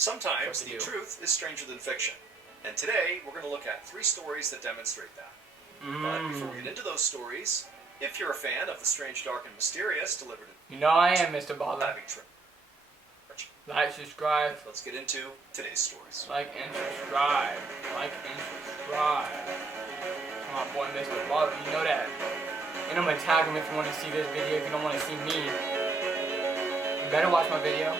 Sometimes the truth is stranger than fiction. And today, we're going to look at 3 stories that demonstrate that. But before we get into those stories, if you're a fan of the strange, dark, and mysterious delivered in... You know I am, MrBallen. Like, subscribe. Let's get into today's stories. Like and subscribe. Like and subscribe. To my boy, MrBallen. You know that. And I'm going to tag him if you want to see this video. If you don't want to see me, you better watch my video.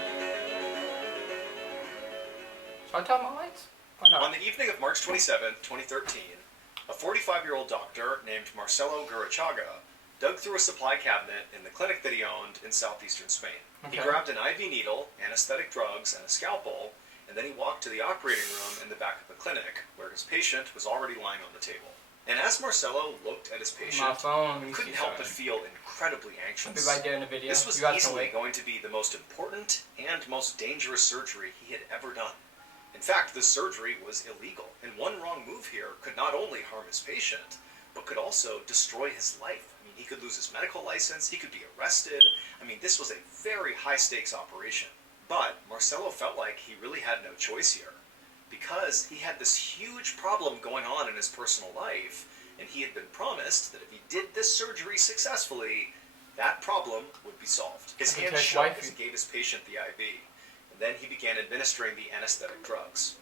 Should I tell my lights? On the evening of March 27, 2013, a 45-year-old doctor named Marcelo Gurruchaga dug through a supply cabinet in the clinic that he owned in southeastern Spain. Okay. He grabbed an IV needle, anesthetic drugs, and a scalpel, and then he walked to the operating room in the back of the clinic, where his patient was already lying on the table. And as Marcelo looked at his patient, he couldn't help but feel incredibly anxious. I'll be right there in the video. This was easily going to be the most important and most dangerous surgery he had ever done. In fact, this surgery was illegal, and one wrong move here could not only harm his patient, but could also destroy his life. I mean, he could lose his medical license, he could be arrested. I mean, this was a very high-stakes operation. But Marcelo felt like he really had no choice here, because he had this huge problem going on in his personal life, and he had been promised that if he did this surgery successfully, that problem would be solved. His hand shook as he gave his patient the IV. Then he began administering the anesthetic drugs.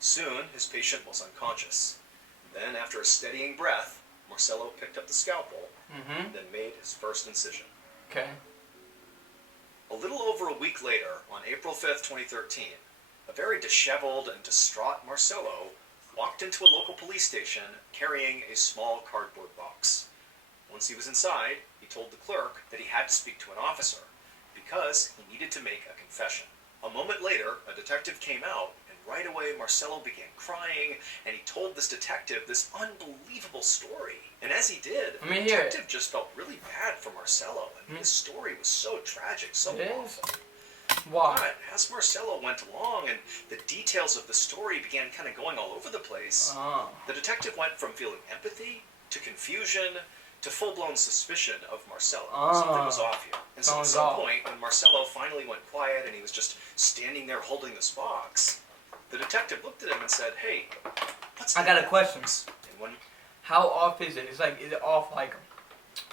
Soon, his patient was unconscious. Then, after a steadying breath, Marcelo picked up the scalpel and then made his first incision. Okay. A little over a week later, on April 5th, 2013, a very disheveled and distraught Marcelo walked into a local police station carrying a small cardboard box. Once he was inside, he told the clerk that he had to speak to an officer because he needed to make a confession. A moment later, a detective came out, and right away Marcelo began crying, and he told this detective this unbelievable story. And as he did, the detective just felt really bad for Marcelo. I mean, his story was so tragic, so awful. Why? But as Marcelo went along, and the details of the story began kind of going all over the place, the detective went from feeling empathy to confusion to full-blown suspicion of Marcelo. Something was off here. And so at some point, when Marcelo finally went quiet and he was just standing there holding this box, the detective looked at him and said, "Hey, what's I got a question. How off is it? Is it off like,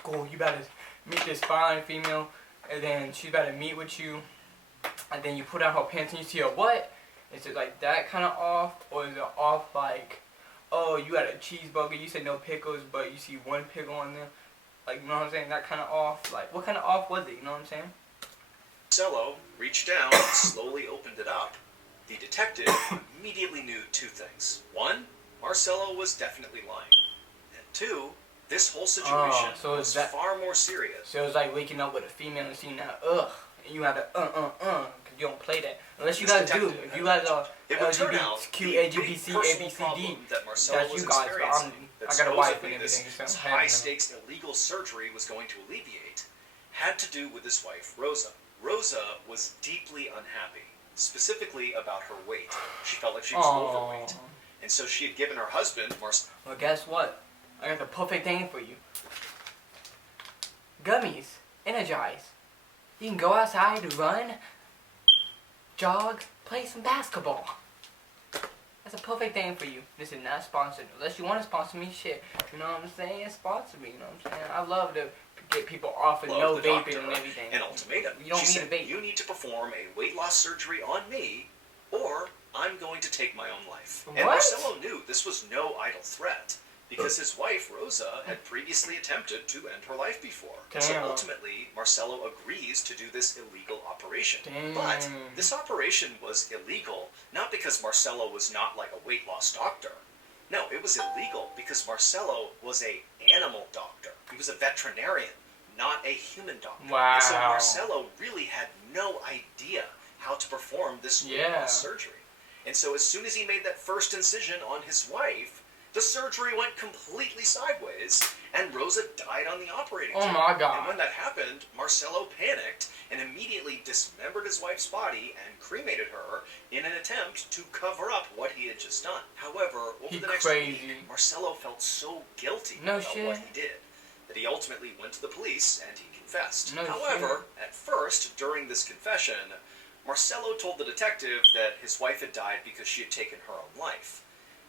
cool, you better meet this fine female, and then she's about to meet with you, and then you put out her pants and you see her what? Is it like that kind of off, or is it off like, oh, you had a cheeseburger, you said no pickles, but you see one pickle on there? Like, you know what I'm saying? That kind of off. Like, what kind of off was it? You know what I'm saying? Marcelo reached down and slowly opened it up. The detective immediately knew 2 things. 1, Marcelo was definitely lying. And 2, this whole situation was far more serious. So it was like waking up with a female and seeing that, ugh, and you had to, because you don't play that. Unless you guys do. If you guys are LGBTQ, AGBC, ABCD, that's you guys, but I got a wife and everything. This high-stakes illegal surgery was going to alleviate had to do with his wife, Rosa. Rosa was deeply unhappy, specifically about her weight. She felt like she was overweight. And so she had given her husband, Marcelo... Well, guess what? I got the perfect thing for you. Gummies. Energize. You can go outside to run, jog, play some basketball. That's a perfect thing for you. This is not sponsored. Unless you want to sponsor me, shit. You know what I'm saying? Sponsor me, you know what I'm saying? I love to get people off of no vaping and everything. An ultimatum. You don't need a vape. You need to perform a weight loss surgery on me, or I'm going to take my own life. What? And Marcelo knew this was no idle threat, because his wife, Rosa, had previously attempted to end her life before. So ultimately, Marcelo agrees to do this illegal operation. But this operation was illegal, not because Marcelo was not like a weight loss doctor. No, it was illegal because Marcelo was an animal doctor. He was a veterinarian, not a human doctor. Wow. And so Marcelo really had no idea how to perform this weight loss surgery. And so as soon as he made that first incision on his wife, the surgery went completely sideways, and Rosa died on the operating table. Oh my God. And when that happened, Marcelo panicked and immediately dismembered his wife's body and cremated her in an attempt to cover up what he had just done. However, over the next week, Marcelo felt so guilty about what he did that he ultimately went to the police and he confessed. However, at first, during this confession, Marcello told the detective that his wife had died because she had taken her own life.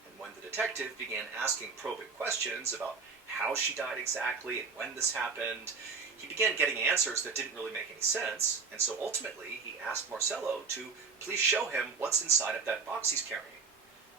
And when the detective began asking probing questions about how she died exactly and when this happened, he began getting answers that didn't really make any sense, and so ultimately he asked Marcello to please show him what's inside of that box he's carrying.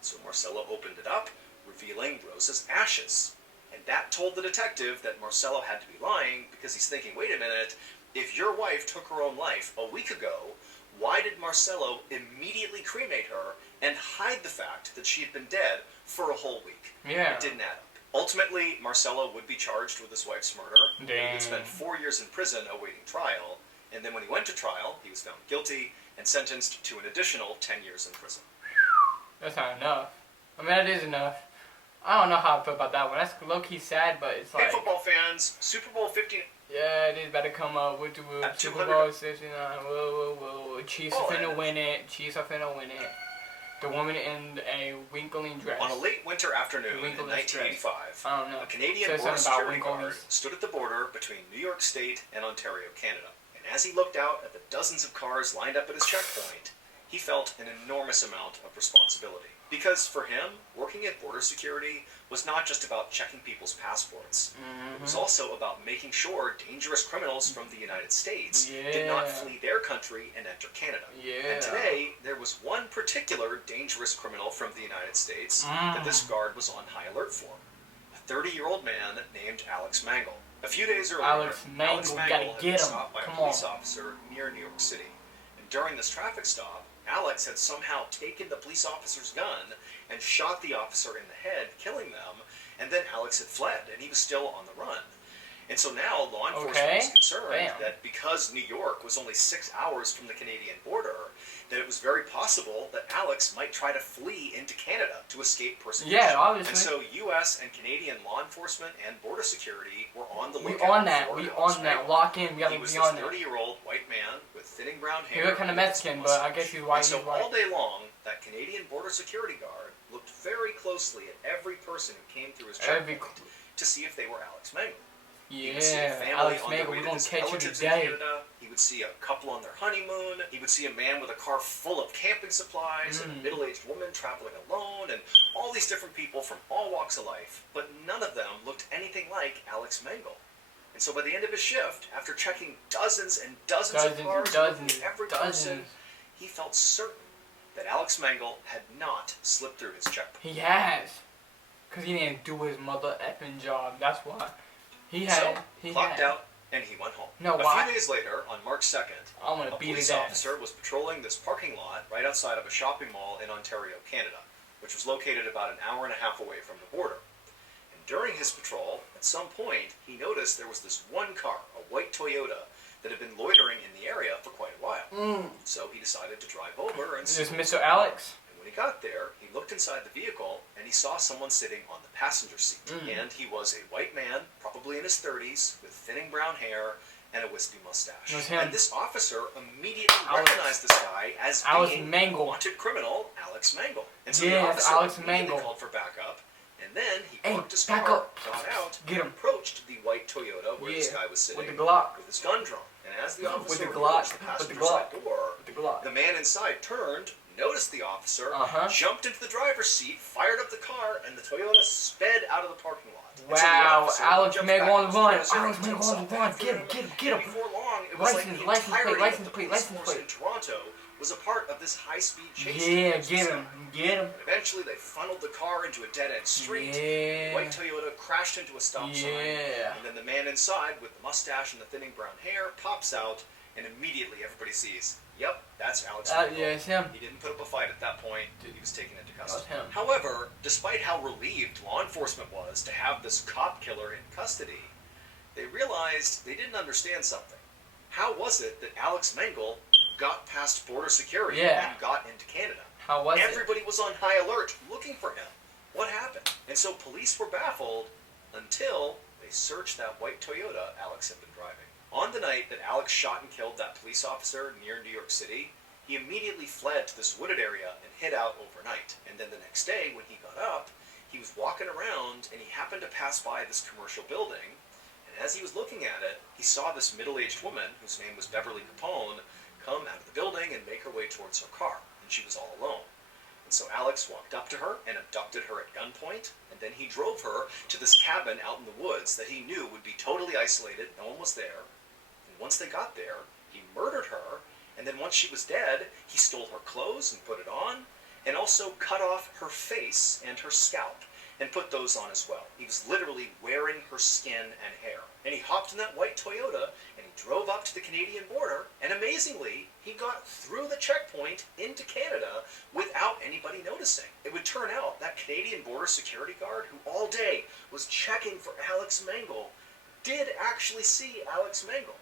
So Marcello opened it up, revealing Rosa's ashes. And that told the detective that Marcello had to be lying, because he's thinking, wait a minute, if your wife took her own life a week ago, why did Marcello immediately cremate her and hide the fact that she had been dead for a whole week? Yeah. It didn't add up. Ultimately, Marcello would be charged with his wife's murder. Dang. He would spend 4 years in prison awaiting trial, and then when he went to trial, he was found guilty and sentenced to an additional 10 years in prison. That's not enough. I mean, that is enough. I don't know how I feel about that one. That's low-key sad, but it's like... Hey, football fans, Super Bowl 50... Yeah, it is about to come up with the Super Bowl 69. Whoa. Chiefs are finna win it. The woman in a winkling dress. On a late winter afternoon in 1985, I don't know. a Canadian border security guard stood at the border between New York State and Ontario, Canada. And as he looked out at the dozens of cars lined up at his checkpoint, he felt an enormous amount of responsibility. Because for him, working at border security was not just about checking people's passports. It was also about making sure dangerous criminals from the United States did not flee their country and enter Canada. And today, there was one particular dangerous criminal from the United States that this guard was on high alert for. A 30-year-old man named Alex Mangle. A few days earlier, Alex Mangle had been stopped by a police officer near New York City. And during this traffic stop, Alex had somehow taken the police officer's gun and shot the officer in the head, killing them, and then Alex had fled, and he was still on the run. And so now law enforcement was concerned that because New York was only 6 hours from the Canadian border, that it was very possible that Alex might try to flee into Canada to escape persecution. Yeah, obviously. And so U.S. and Canadian law enforcement and border security were on the lookout. We on that. Lock in. We gotta be on that. He was this 30-year-old white man with thinning brown hair. He looked kind of Mexican, but I guess he's white. And so all day long, that Canadian border security guard looked very closely at every person who came through his checkpoint to see if they were Alex Mangle. Yeah, Alex Mangle, we're going to catch you today. He would see a couple on their honeymoon. He would see a man with a car full of camping supplies, and a middle-aged woman traveling alone, and all these different people from all walks of life. But none of them looked anything like Alex Mangle. And so by the end of his shift, after checking dozens and dozens of cars, every person, he felt certain that Alex Mangle had not slipped through his checkpoint. He has. Because he didn't do his mother effing job. That's why. He clocked out, and he went home. A few days later, on March 2nd, a police officer was patrolling this parking lot right outside of a shopping mall in Ontario, Canada, which was located about an hour and a half away from the border. And during his patrol, at some point, he noticed there was this one car, a white Toyota, that had been loitering in the area for quite a while. So he decided to drive over and see. Is this Mr. Alex? When he got there, he looked inside the vehicle, and he saw someone sitting on the passenger seat. And he was a white man, probably in his 30s, with thinning brown hair and a wispy mustache. And this officer immediately recognized this guy as being the wanted criminal, Alex Mangle. And so the officer immediately called for backup, and then he parked his car, got out, and approached the white Toyota where this guy was sitting with his gun drawn. And as the officer approached the passenger side door, the man inside turned, noticed the officer, jumped into the driver's seat, fired up the car, and the Toyota sped out of the parking lot. Wow, Alex Mangle on the run. Alex Mangle on the run. Get him. Before long, it was like the entirety of the police force in Toronto was a part of this high-speed chase. Yeah, get him. And eventually, they funneled the car into a dead-end street. The white Toyota crashed into a stop sign. And then the man inside, with the mustache and the thinning brown hair, pops out, and immediately everybody sees, yep, that's Alex Mangle. Yeah, it's him. He didn't put up a fight at that point. He was taken into custody. However, despite how relieved law enforcement was to have this cop killer in custody, they realized they didn't understand something. How was it that Alex Mangle got past border security and got into Canada? How was Everybody was on high alert looking for him. What happened? And so police were baffled until they searched that white Toyota Alex had been driving. On the night that Alex shot and killed that police officer near New York City, he immediately fled to this wooded area and hid out overnight. And then the next day, when he got up, he was walking around and he happened to pass by this commercial building. And as he was looking at it, he saw this middle-aged woman, whose name was Beverly Capone, come out of the building and make her way towards her car, and she was all alone. And so Alex walked up to her and abducted her at gunpoint, and then he drove her to this cabin out in the woods that he knew would be totally isolated, no one was there. And once they got there, he murdered her, and then once she was dead, he stole her clothes and put it on, and also cut off her face and her scalp, and put those on as well. He was literally wearing her skin and hair. And he hopped in that white Toyota, and he drove up to the Canadian border, and amazingly, he got through the checkpoint into Canada without anybody noticing. It would turn out that Canadian border security guard, who all day was checking for Alex Mangle, did actually see Alex Mangle.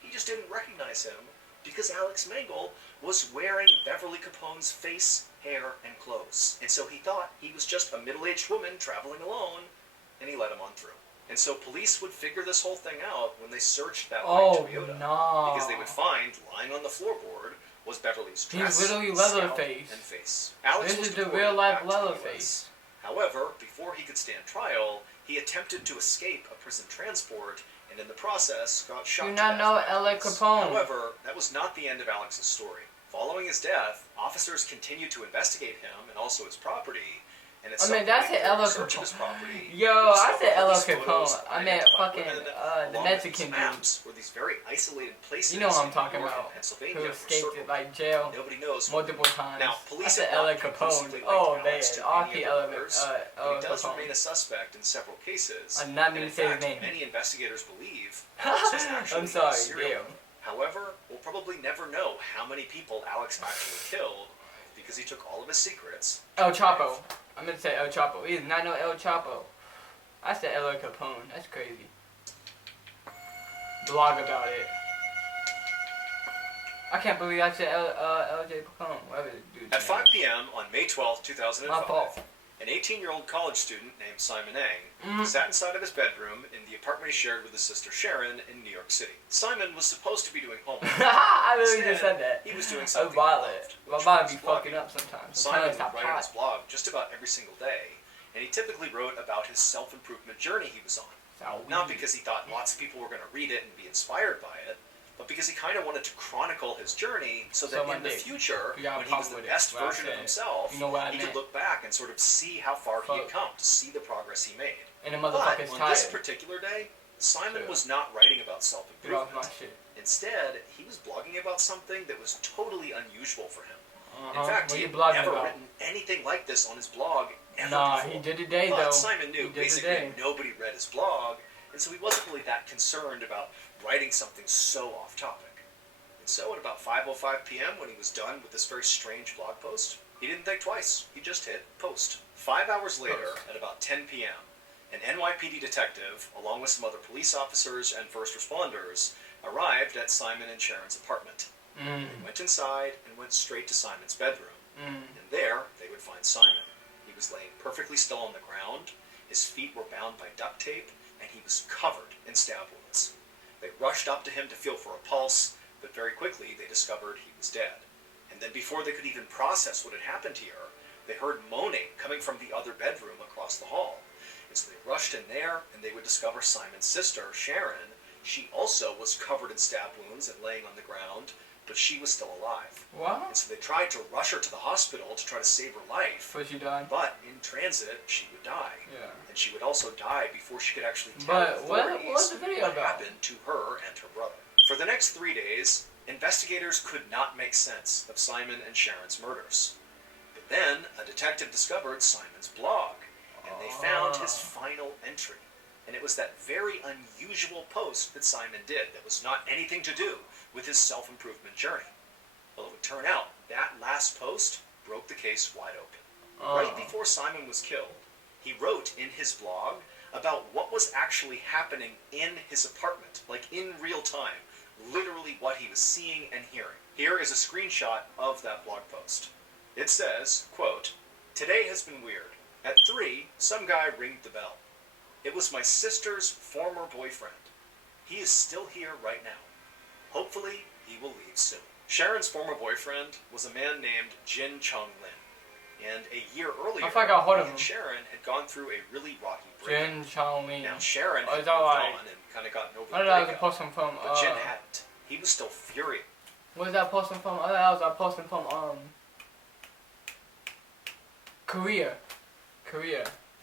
He just didn't recognize him because Alex Mangle was wearing Beverly Capone's face, hair, and clothes. And so he thought he was just a middle-aged woman traveling alone, and he let him on through. And so police would figure this whole thing out when they searched that white Toyota. No. Because they would find, lying on the floorboard, was Beverly's dress, He's literally scalp, Leatherface. and face. Alex This was is the deported real-life back to the US. Leatherface. However, before he could stand trial, he attempted to escape a prison transport, and in the process got shot Do to not death know by Alex police. Capone. However, that was not the end of Alex's story. Following his death, officers continued to investigate him and also his property. And at some that's point, it, Ella during search of his Capone. property, Yo, he I discovered said Ella these photos Capone. I of meant identified fucking, women, the along with Mexican these dude. maps were these very isolated places. You know what I'm in talking New York about. and Pennsylvania Who were escaped circled. like jail Nobody knows. multiple times. Now, police I said have Ella not Capone. conclusively Oh, linked Alex damn. to I'll any keep of the Ella murders, but Ella he does Capone. remain a suspect in several cases. I'm not and gonna in say his fact, name. many investigators believe Alex was actually I'm sorry, a serial damn. killer. However, we'll probably never know how many people Alex actually killed because he took all of his secrets. El Chapo. I meant to say El Chapo. He did not know El Chapo. I said Ella Capone. That's crazy. Blog about it. I can't believe I said LJ Capone. Whatever the dude's At name 5 is. p.m. on May 12, 2005, My fault. an 18-year-old college student named Simon Ang sat inside of his bedroom in the apartment he shared with his sister Sharon in New York City. Simon was supposed to be doing homework. I literally just said that. He was doing I something he violent. loved, My which body was be blogging. fucking up sometimes. Simon would Stop write on his hot. blog just about every single day, and he typically wrote about his self-improvement journey he was on. Not because he thought lots of people were going to read it and be inspired by it, but because he kind of wanted to chronicle his journey so that in the future, when he was the best version of himself, he could look back and sort of see how far he had come, to see the progress he made. And the But motherfucker's on tired. this particular day, Simon was not writing about Get off my self-improvement. shit. Instead, he was blogging about something that was totally unusual for him. Uh-huh. In fact, What he you had blogging never about? written anything like this on his blog ever Nah, before. he did today But though. Simon He knew did basically today. nobody read his blog, and so he wasn't really that concerned about writing something so off topic. And so at about 5:05 p.m., when he was done with this very strange blog post, he didn't think twice. He just hit post. 5 hours later, at about 10 p.m., an NYPD detective, along with some other police officers and first responders, arrived at Simon and Sharon's apartment. They went inside and went straight to Simon's bedroom. And there, they would find Simon. He was laying perfectly still on the ground, his feet were bound by duct tape, and he was covered in stab wounds. They rushed up to him to feel for a pulse, but very quickly they discovered he was dead. And then before they could even process what had happened here, they heard moaning coming from the other bedroom across the hall. And so they rushed in there, and they would discover Simon's sister, Sharon. She also was covered in stab wounds and laying on the ground, but she was still alive. What? And so they tried to rush her to the hospital to try to save her life, But she died. but in transit, she would die. Yeah. And she would also die before she could actually tell But what authorities was the video what about? happened to her and her brother. For the next 3 days, investigators could not make sense of Simon and Sharon's murders. But then, a detective discovered Simon's blog, and they found his final entry. And it was that very unusual post that Simon did that was not anything to do with his self-improvement journey. Well, it would turn out that last post broke the case wide open. Right before Simon was killed, he wrote in his blog about what was actually happening in his apartment, like in real time, literally what he was seeing and hearing. Here is a screenshot of that blog post. It says, quote, "Today has been weird. At 3, some guy ringed the bell. It was my sister's former boyfriend. He is still here right now. Hopefully, he will leave soon." Sharon's former boyfriend was a man named Jin Chung Lin. And a year earlier, I think I heard of he him. and Sharon had gone through a really rocky break. Jin Chong-Lin. Now, Sharon Oh, had is moved that like- on and kind of gotten over I the don't know, I was breakup, posting from, but Jin hadn't. He was still furious. Where's that posting from? Oh, that was I posting from Korea,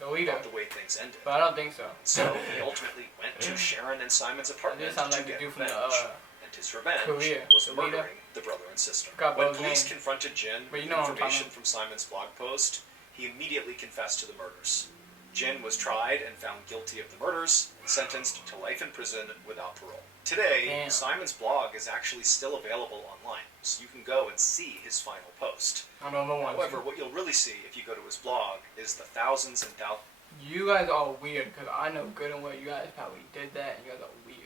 the leader. About the way things ended. But I don't think so. So he ultimately went to Sharon and Simon's apartment sound to like the get dude from revenge. the, And his revenge Korea, was the leader. murdering the brother and sister. Forgot When about his police name. confronted Jin But with you know what I'm information talking from Simon's blog post, he immediately confessed to the murders. Jin was tried and found guilty of the murders and sentenced to life in prison without parole. Today, Damn. Simon's blog is actually still available online, so you can go and see his final post. I don't know. However, what you'll really see if you go to his blog is the thousands and thousands. You guys are weird because I know good and well you guys probably did that and you guys are weird.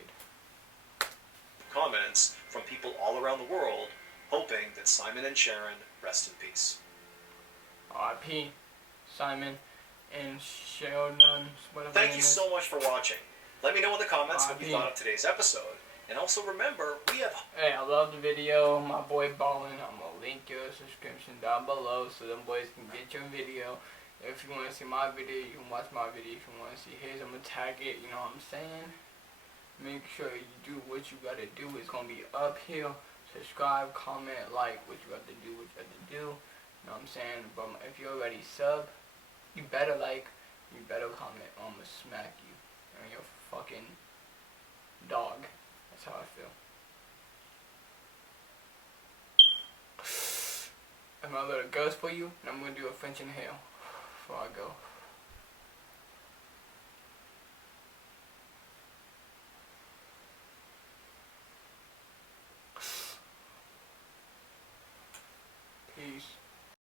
Comments from people all around the world hoping that Simon and Sharon rest in peace. R.I.P. Simon and Sheldon, whatever. Thank you so much for watching. Let me know in the comments what you R.I.P. thought of today's episode. And also remember, we have... Hey, I love the video. My boy Ballen. I'm gonna link your subscription down below so them boys can get your video. If you want to see my video, you can watch my video. If you want to see his, I'm gonna tag it. You know what I'm saying? Make sure you do what you gotta do. It's gonna be up here. Subscribe, comment, like what you got to do, what you got to do. You know what I'm saying? But if you already sub, you better like, you better comment, or I'm gonna smack you. And you're fucking dog. That's how I feel. I'm gonna let it go for you, and I'm gonna do a French inhale before I go.